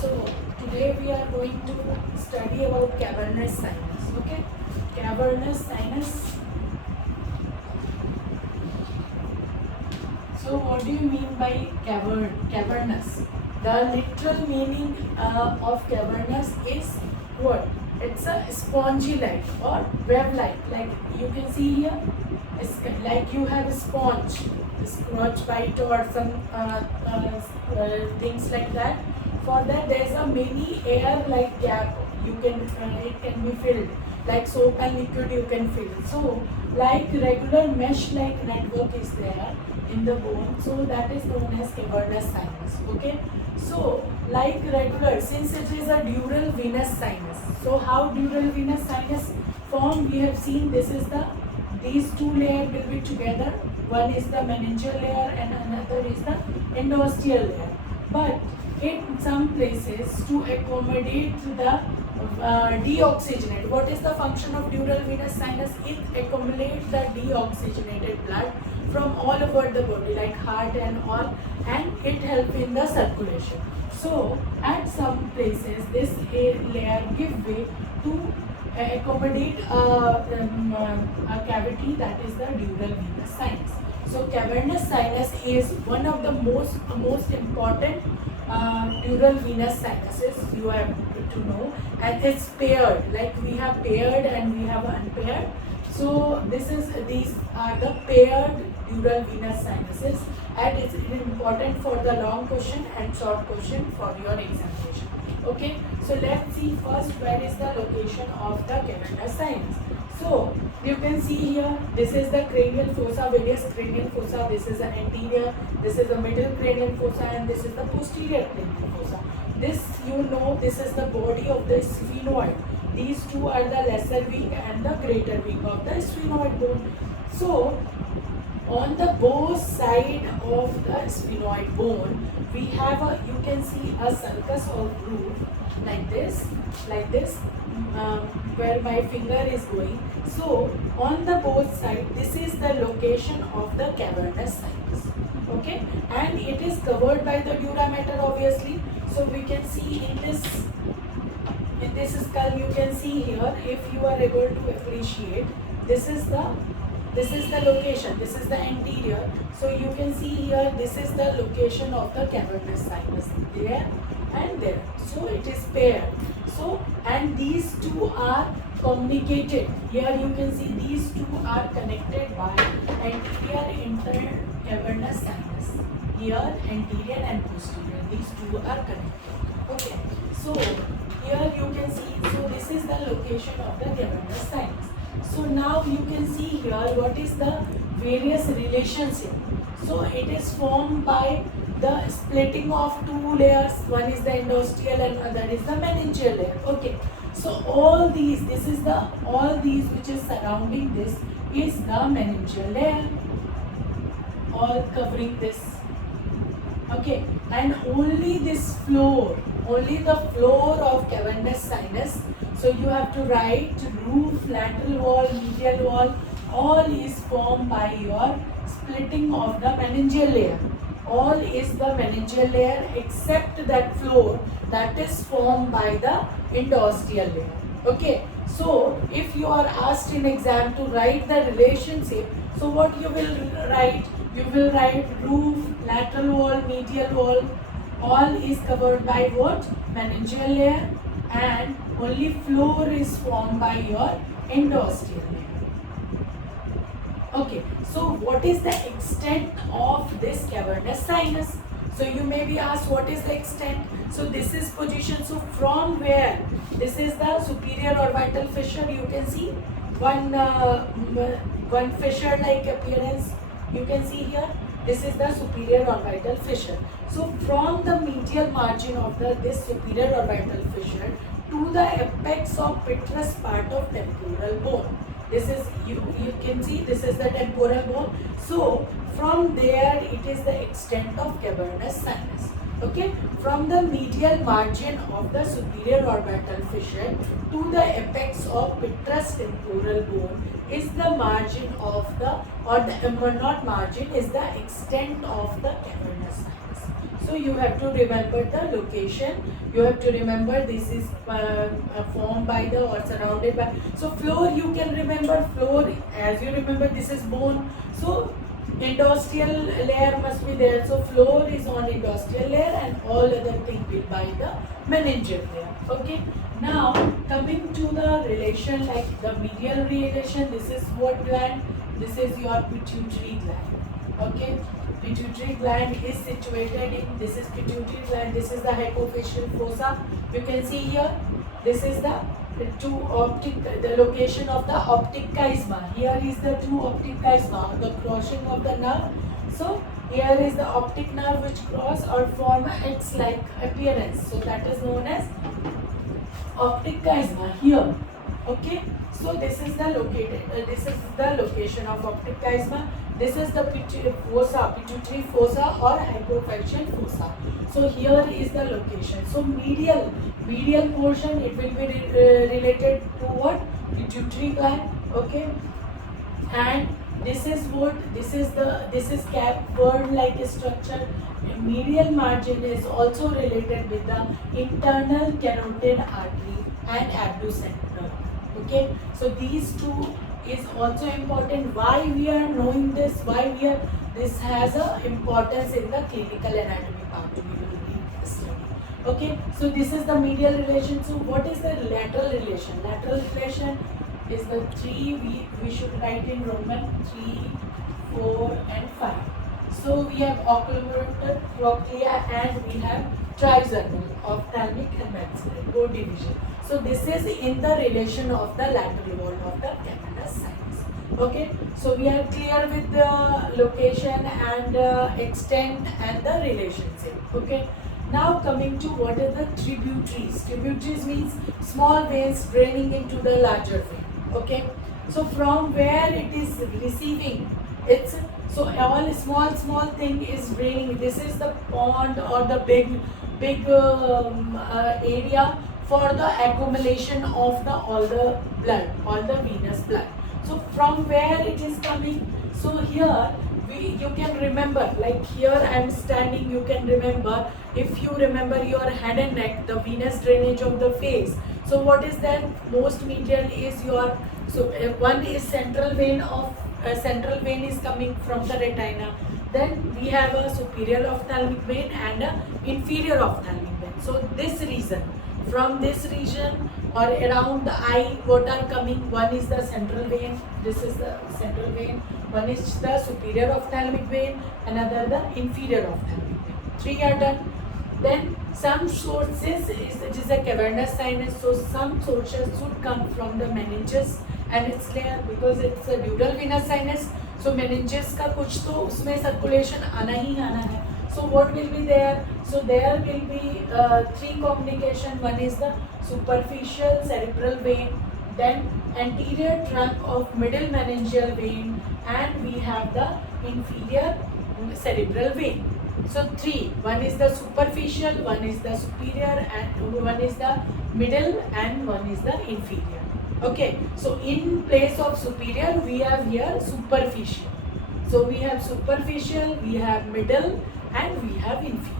So today we are going to study about cavernous sinus. Okay, cavernous sinus. So what do you mean by cavernous? The literal meaning of cavernous is what? It's a spongy-like or web-like. Like you can see here, it's like you have a sponge, scratch bite or some things like that. For that, there's a mini air-like gap. You can it can be filled like soap and liquid. You can fill. So like regular mesh-like network is there in the bone, so that is known as cavernous sinus. Okay, so like regular, since it is a dural venous sinus, so how dural venous sinus form? We have seen this is these two layers will be together. One is the meningeal layer and another is the endosteal layer. But in some places, to accommodate the deoxygenate. What is the function of dural venous sinus? It accumulates the deoxygenated blood from all over the body, like heart and all, and it helps in the circulation. So at some places, this layer give way to accommodate a cavity, that is the dural venous sinus. So cavernous sinus is one of the most important dural venous sinuses you have to know, and it's paired. Like we have paired and we have unpaired. So these are the paired dural venous sinuses, and it's important for the long question and short question for your examination. Okay, so let's see first where is the location of the cavernous sinus. So you can see here, this is the cranial fossa, various cranial fossa. This is the anterior, this is the middle cranial fossa, and this is the posterior cranial fossa. This this is the body of the sphenoid. These two are the lesser wing and the greater wing of the sphenoid bone. So on the both side of the sphenoid bone, we have you can see a sulcus or groove like this, where my finger is going. So on the both side, this is the location of the cavernous sinus. Okay, and it is covered by the dura mater, obviously. So we can see in this skull, you can see here, if you are able to appreciate, this is the location, this is the anterior. So you can see here, this is the location of the cavernous sinus, there and there. So it is paired. So, and these two are communicated. Here you can see these two are connected by anterior internal cavernous sinus. Here anterior and posterior, these two are connected. Okay, so here you can see, so this is the location of the cavernous sinus. So now you can see here what is the various relationship. So it is formed by the splitting of two layers. One is the endosteal and other is the meningeal layer. Okay. So all these which is surrounding this is the meningeal layer, all covering this. Okay, and only this floor, only the floor of cavernous sinus. So you have to write roof, lateral wall, medial wall, all is formed by your splitting of the meningeal layer. All is the meningeal layer except that floor that is formed by the endosteal layer. Okay, so if you are asked in exam to write the relationship, so what you will write? You will write roof, lateral wall, medial wall, all is covered by what? Meningeal layer, and only floor is formed by your endosteal layer. Okay, so what is the extent of this cavernous sinus? So you may be asked what is the extent. So this is position. So from where? This is the superior orbital fissure. You can see one fissure like appearance. You can see here. This is the superior orbital fissure. So from the medial margin of this superior orbital fissure to the apex of petrous part of temporal bone. This is you can see this is the temporal bone. So from there it is the extent of cavernous sinus. Okay, from the medial margin of the superior orbital fissure to the apex of petrous temporal bone is the margin of the, or the not margin, is the extent of the cavernous sinus. So you have to remember the location. You have to remember this is formed by the or surrounded by. So floor, you can remember floor as you remember this is bone. So endosteal layer must be there. So floor is on endosteal layer and all other thing will by the meningeal layer. Okay. Now coming to the relation like the medial relation, this is what gland? This is your pituitary gland. Okay, pituitary gland is situated in, this is pituitary gland, this is the hypophyseal fossa. You can see here, this is the the location of the optic chiasma. Here is the two optic chiasma, the crossing of the nerve. So here is the optic nerve which cross or form a X-like appearance. So that is known as optic chiasma here. Okay, so this is the location of optic chiasma. This is the pituitary fossa or hypophyseal fossa. So here is the location. So medial portion, it will be related to what? Pituitary gland. Okay, and this is cap bird like structure. Medial margin is also related with the internal carotid artery and abducens. Okay, so these two is also important. Why we are knowing this? Why we are, this has a importance in the clinical anatomy part we will be studying. Okay, so this is the medial relation. So what is the lateral relation? Lateral relation is the three, we should write in Roman 3, 4 and 5. So we have oculomotor, trochlea and we have trigeminal, ophthalmic and maxillary, both division. So this is in the relation of the lateral wall of the cavernous sinus. Okay, so we are clear with the location and extent and the relationship. Okay, now coming to what are the tributaries. Tributaries means small veins draining into the larger vein. Okay, so from where it is receiving, it's so all small thing is draining. This is the pond or the big area for the accumulation of the all the blood, all the venous blood. So from where it is coming? So here you can remember, like here I am standing, you can remember, if you remember your head and neck, the venous drainage of the face. So what is that? Most medial is your, so one is central vein of central vein is coming from the retina. Then we have a superior ophthalmic vein and a inferior ophthalmic vein. So this region, from this region or around the eye, what are coming? One is the central vein, this is the central vein. One is the superior ophthalmic vein, another the inferior ophthalmic vein. 3 are done. Then some sources it is a cavernous sinus, so some sources should come from the meninges and it's there because it's a dural venous sinus. So meninges का कुछ तो उसमें circulation आना ही आना है. So what will be there? So there will be 3 communication. One is the superficial cerebral vein, then anterior trunk of middle meningeal vein, and we have the inferior cerebral vein. So 3. One is the superficial, one is the superior, and one is the middle, and one is the inferior. Okay. So in place of superior, we have here superficial. So we have superficial, we have middle, and we have inferior.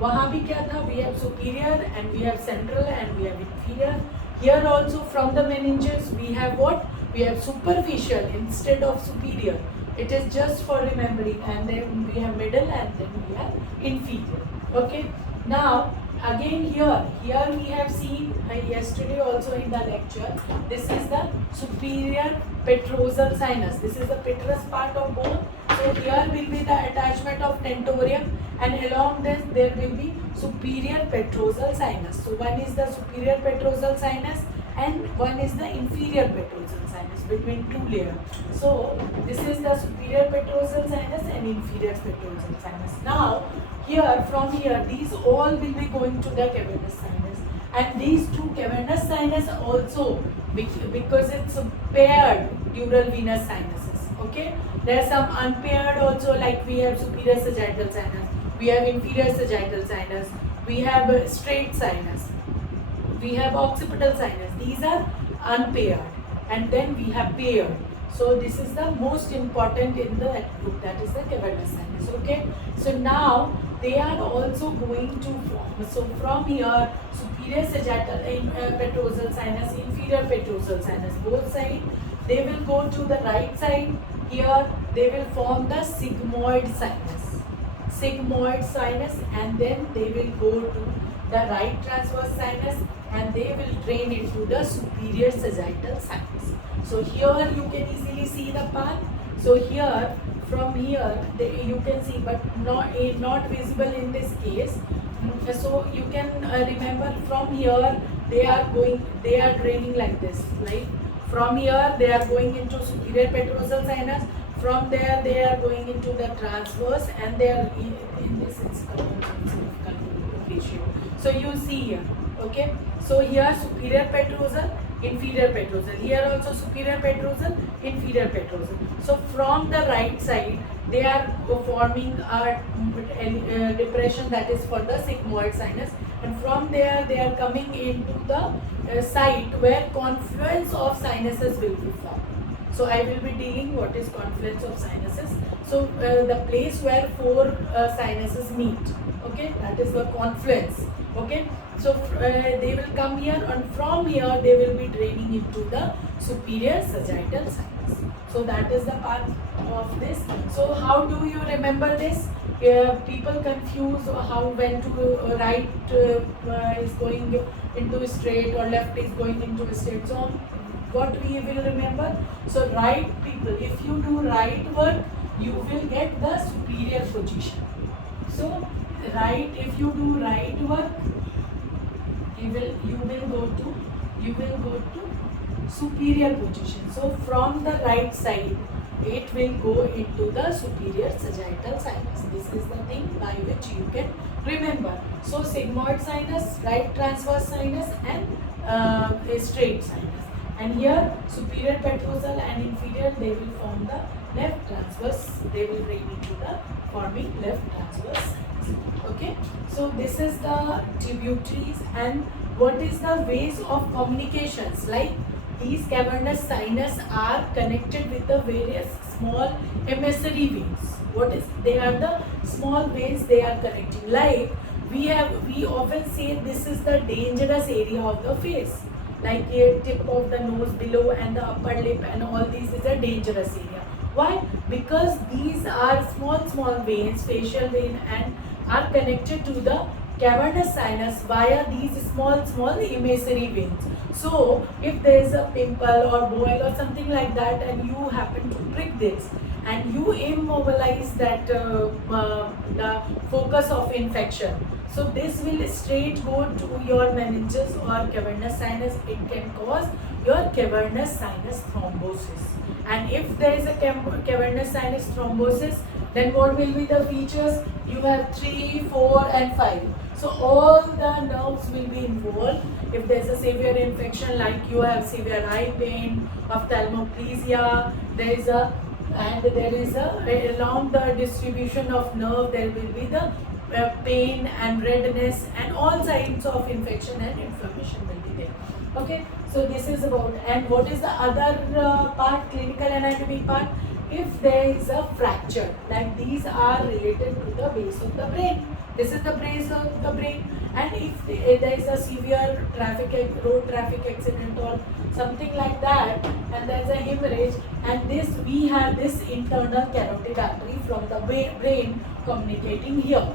वहाँ भी क्या था? We have superior and we have central and we have inferior. Here also from the meninges we have what? We have superficial instead of superior. It is just for remembering, and then we have middle and then we have inferior. Okay. Now again here we have seen yesterday also in the lecture. This is the superior petrosal sinus. This is the petrous part of bone. So here will be the attachment of tentorium, and along this there will be superior petrosal sinus. So one is the superior petrosal sinus and one is the inferior petrosal sinus between 2 layers. So this is the superior petrosal sinus and inferior petrosal sinus. Now here from here these all will be going to the cavernous sinus, and these 2 cavernous sinus also because it's paired dural venous sinuses. Okay, there are some unpaired also, like we have superior sagittal sinus, we have inferior sagittal sinus, we have straight sinus, we have occipital sinus. These are unpaired, and then we have paired. So this is the most important in the group, that is the cavernous sinus. Okay, so now they are also going to form. So from here, superior sagittal petrosal sinus, inferior petrosal sinus, both sides, they will go to the right side. Here they will form the sigmoid sinus, and then they will go to the right transverse sinus, and they will drain into the superior sagittal sinus. So here you can easily see the path. So here, from here, you can see, but not visible in this case. So you can remember, from here they are draining like this, right? From here they are going into superior petrosal sinus. From there they are going into the transverse, and they are in this ratio. So you see here, okay? So here superior petrosal, inferior petrosal. Here also superior petrosal, inferior petrosal. So from the right side, they are forming a depression that is for the sigmoid sinus, and from there they are coming into the site where confluence of sinuses will be formed. So I will be dealing what is confluence of sinuses. So the place where four sinuses meet, okay, that is the confluence, okay. So they will come here, and from here they will be draining into the superior sagittal sinus. So that is the path of this. So how do you remember this? People confuse how when to right is going into a straight, or left is going into a straight. So what we will remember? So right people, if you do right work, you will get the superior position. So right, if you do right work, you will go to superior position. So from the right side, it will go into the superior sagittal sinus. This is the thing by which you can remember. So sigmoid sinus, right transverse sinus, and a straight sinus. And here superior petrosal and inferior, they will form the left transverse. They will drain into the forming left transverse sinus. Okay. So this is the tributaries, and what is the ways of communications? Like these cavernous sinus are connected with the various small emissary veins. What is? They are the small veins they are connecting. Like we often say this is the dangerous area of the face. Like a tip of the nose below and the upper lip, and all these is a dangerous area. Why? Because these are small veins, facial vein, and are connected to the cavernous sinus via these small emissary veins. So if there is a pimple or boil or something like that, and you happen to prick this, and you immobilize that the focus of infection, so this will straight go to your meninges or cavernous sinus. It can cause your cavernous sinus thrombosis. And if there is a cavernous sinus thrombosis, then what will be the features? You have 3, 4 and 5. So all the nerves will be involved. If there is a severe infection, like you have severe eye pain, ophthalmoplegia, there is along the distribution of nerve, there will be the pain and redness, and all signs of infection and inflammation will be there. Okay, so this is about. And what is the other part, clinical anatomy part? If there is a fracture, like these are related to the base of the brain. This is the base of the brain, and if there is a severe road traffic accident or something like that, and there is a hemorrhage, and this we have this internal carotid artery from the brain communicating here.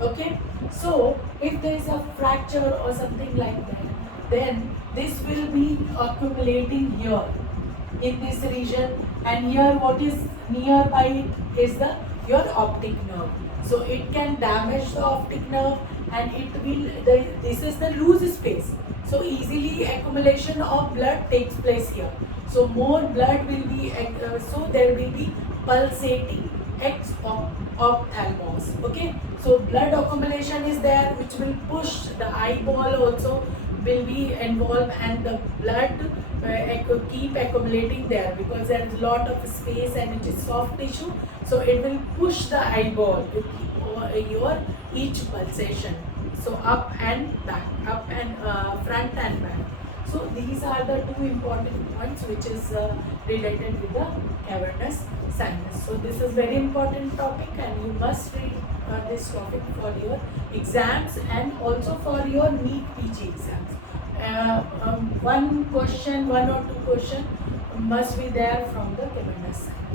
Okay, so if there is a fracture or something like that, then this will be accumulating here in this region, and here what is nearby is your optic nerve. So it can damage the optic nerve, and this is the loose space. So easily accumulation of blood takes place here. So more blood will be, so there will be pulsating ophthalmos. Okay, so blood accumulation is there, which will push the eyeball also will be involved, and the blood keep accumulating there because there is a lot of space and it is soft tissue. So it will push the eyeball to keep your each pulsation. So up and back, up and front and back. So these are the two important points which is related with the cavernous sinus. So this is very important topic, and you must read this topic for your exams and also for your NEET PG exams. One question, one or two question must be there from the Cavendish side.